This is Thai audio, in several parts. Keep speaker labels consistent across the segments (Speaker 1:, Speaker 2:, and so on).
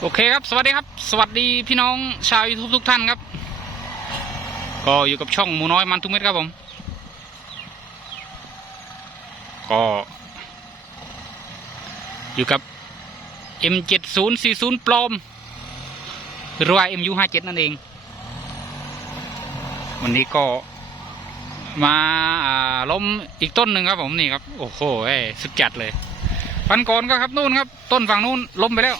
Speaker 1: โอเคครับ สวัสดีครับ สวัสดีพี่น้องชาวยูทูบทุกท่านครับ ก็อยู่กับช่องหมูน้อยมันทุกเม็ดครับผม ก็ อยู่กับ M7040 ปลอมหรือว่า MU57 นั่นเอง วันนี้ก็มาาล้มอีกต้นหนึ่งครับผมนี่ครับ โอ้โหเอ้สุดจัดเลยปันก่อนก็ครับนู่นครับ ต้นฝั่งนู้นล้มไปแล้ว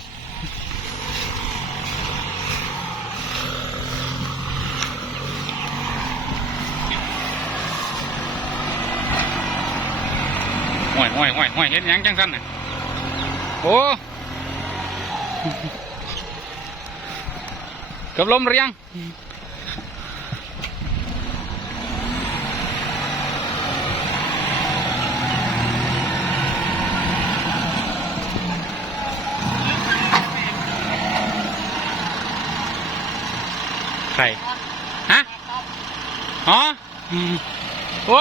Speaker 1: ห่วยห่วยห่วยห่วยเห็นหยังจังสั้นน่ะโอ้เกือบล้มหรือยังใครฮะอ๋อโอ้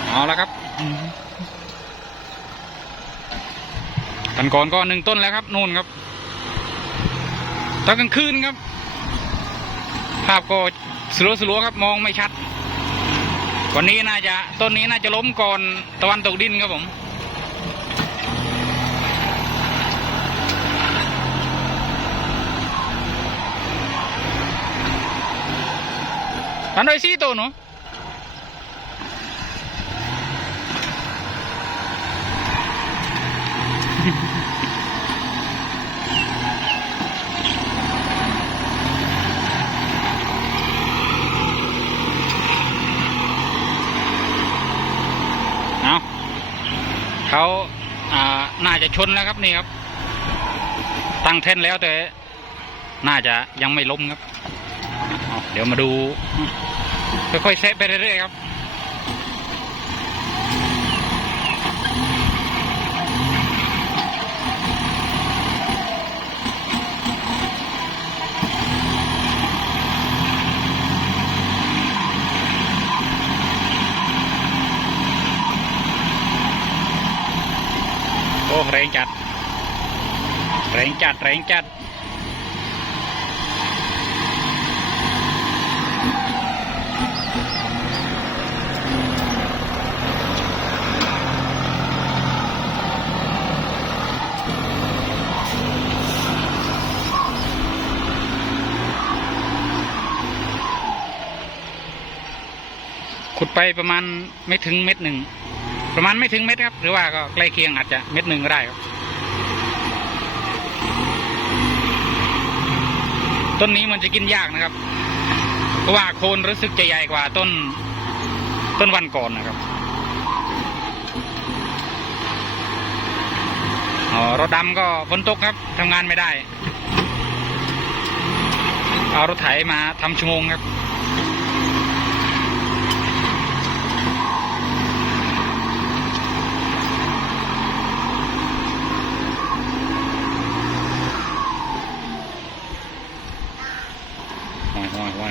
Speaker 1: เจ็บลูกครับกันอะไรเอาละครับกันก่อนก็หนึ่งต้นแล้วครับนู่นครับตอนกลางคืนครับ ภาพก็สลัวสลัวครับมองไม่ชัด วันนี้น่าจะต้นนี้น่าจะล้มก่อนตะวันตกดินครับผมตันโดยซี่ตัวหนูเอ เขาอ่าน่าจะชนแล้วครับนี่ครับ ตั้งเท่นแล้วแต่ น่าจะยังไม่ล้มครับ เดี๋ยวมาดูค่อยๆเซฟไปเรื่อยๆครับ อ้แรงจัด แรงจัด แรงจัด ขุดไปประมาณไม่ถึงเม็ดหนึ่ง ประมาณไม่ถึงเม็ดครับ หรือว่าก็ใกล้เคียงอาจจะเม็ดหนึ่งก็ได้ครับ ต้นนี้มันจะกินยากนะครับ เพราะว่าโคนรู้สึกจะใหญ่กว่าต้นต้นวันก่อนนะครับอ๋อรถดำก็ฝนตกครับทำงานไม่ได้ เอารถไถมาทำชั่วโมงครับ ห้อย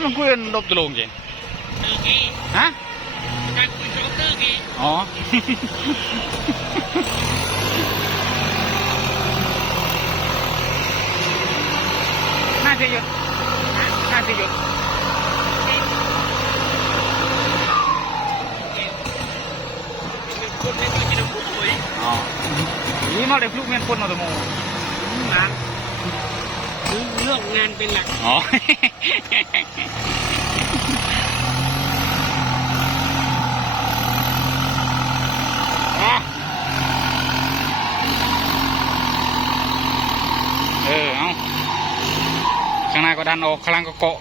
Speaker 1: ให้มันคุยกันลบตะลงจริงฮะ
Speaker 2: การคุยโจ๊กเกอร์กี้
Speaker 1: อ๋อน่าจะหยุดน่าจะหยุด
Speaker 2: คนไม่เคยกินน้ำพุ้ย
Speaker 1: อ๋อนี่มาเลยฟลุกเมียนคนมาตะโม
Speaker 2: หลังเลือกงานเป็นหลัก
Speaker 1: อ๋ออ๋อ เออ เอาข้างหน้าก็ดันออก ข้างหล่างก็เกาะ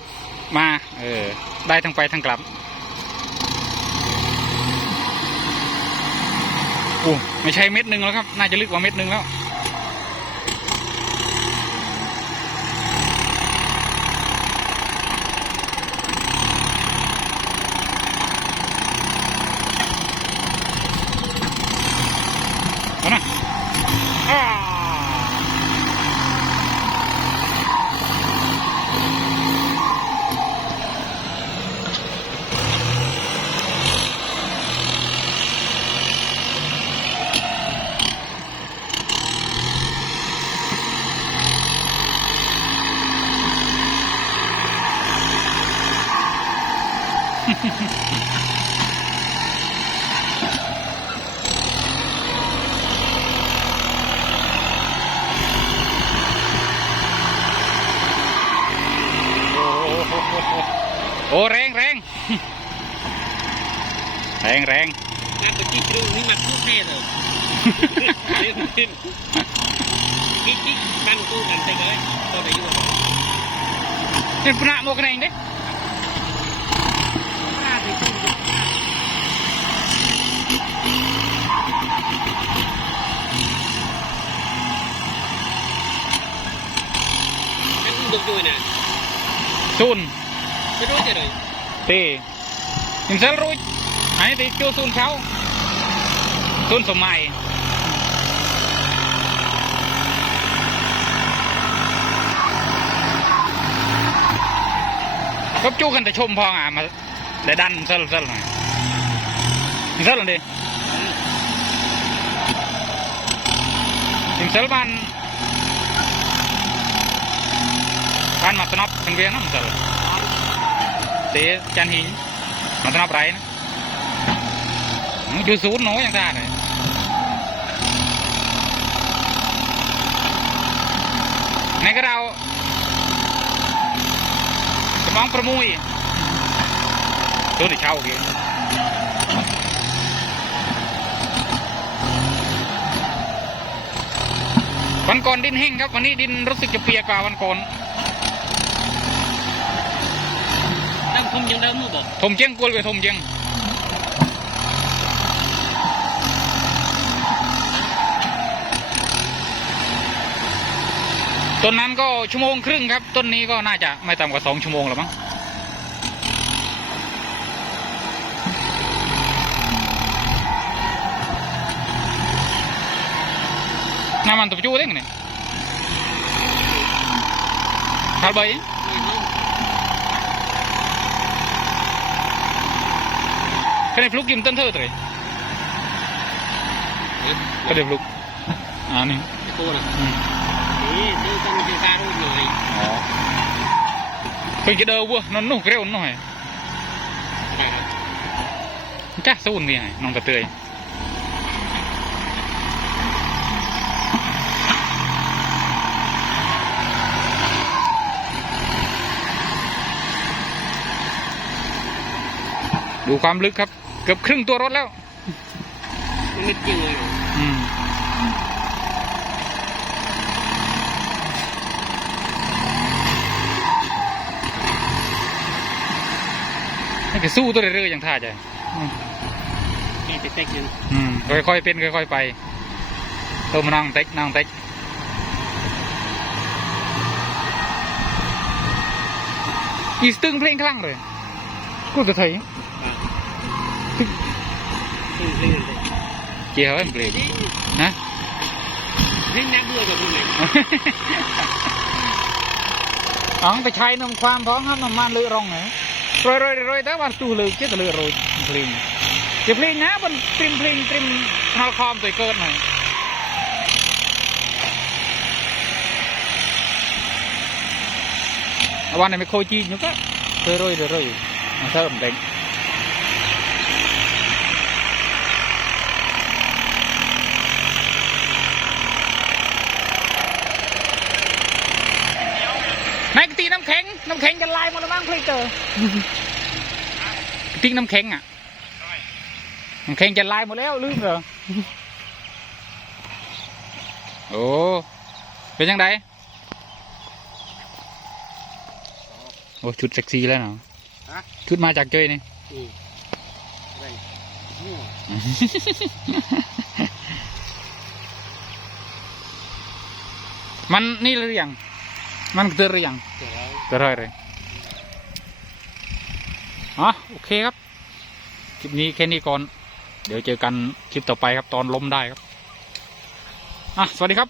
Speaker 1: มา เออ ได้ทั้งไปทั้งกลับโอ้ไม่ใช่เม็ดหนึ่งแล้วครับ น่าจะลึกกว่าเม็ดหนึ่งแล้ว เอานะ อ้าโอ้โห โอ้แรงแรงแรงแรง
Speaker 2: งานตะกี้ครึ่งนี่มันทุกแน่เลยเล่นเล่นกิ๊กกิ๊กตั้งตู้กันไปเลยก็ไปอยู่
Speaker 1: นี่ปนาโมกันเองเด้
Speaker 2: หน้าที่ตู้นั่นตู้ดูนะ
Speaker 1: ซูน
Speaker 2: ไม่รู้จะเลย
Speaker 1: ตียิงเซลรุยอันนี้ตีจูซูนเขาซูนสมัยก็จูกันแต่ชมพองอะมาได้ดันเซลเซลหน่ เจันหิงมันต้องรับไรนะดูศูนย์หนูยังได้เลยในก็เราสมองประมุยตัวนี้เช่าเกี่วันก่อนดินแห้งครับ วันนี้ดินรู้สึกจะเปียกกว่าวันก่อน
Speaker 2: ตั้งคุมยังเดิมมั้งบอก
Speaker 1: ถมเจียงกวนไปถมเจียงต้นนั้นก็ชั่วโมงครึ่งครับ ต้นนี้ก็น่าจะไม่ต่ำกว่าสองชั่วโมงหรอมั้งน้ำมันตัวจู้เด้งเนี่ยทาลใบยั ง Kan dia fluk game tentu tu. Kan dia fluk. Ah ni.
Speaker 2: ตัวนะ
Speaker 1: Hmm.
Speaker 2: นี่ดูกันจะการรู้หน่อย
Speaker 1: Oh. Kau kita buah non nuh kereu nuh.
Speaker 2: นะครับ
Speaker 1: Cah sun ni ai, nong tetei. ดูความลึกครับเกือบครึ่งตัวรถแล้ว
Speaker 2: มันไม่จริงเลย
Speaker 1: อืมนี่ก็สู้ตัวเรื่อยๆอย่างท่าใจอืม
Speaker 2: มีไปเต็กนึง
Speaker 1: อืมค่อยๆเป็นค่อยๆไปตัวมานั่งเต็กนั่งเต็กอีสตึงเพลงคลั่งเลยกูจะถอย
Speaker 2: ซึ่งซึ่ง
Speaker 1: เจียวให้มันเพลงนะ
Speaker 2: นี่นักด้วยกับคุณไหน
Speaker 1: อ๋ อไปใช้นมความท้องครับนมมันเลือรองไหนโรยโรยโรยแต่ว่าตูเลยเจ๊ตะเลือโรยเพลงจะเพลงนะมันตริมเพลงตริมฮาลคอมตัวเกิดหน่อยวันนี้ไม่โคจีอยู่ก็โรยโรยโรยมาเติมเด็กำแข็งจะลายหมดแล้วมั้งเพลเจอติ๊กน้ำแข็งอะน้ำแข็งจะลายหมดแล้วลืมเหรอโอ้เป็นยังไงโอ้ชุดเซ็กซี่แล้วเนาะ
Speaker 2: ฮะ
Speaker 1: ชุดมาจากเจยนี่
Speaker 2: อืมอะไรมั่ว
Speaker 1: มันนี่หรือยังมันเตือนหรือยัง
Speaker 2: เดี๋ยวเรา
Speaker 1: เตือนอะไรเลย อ๋อโอเคครับ คลิปนี้แค่นี้ก่อน เดี๋ยวเจอกันคลิปต่อไปครับตอนล้มได้ครับอะสวัสดีครับ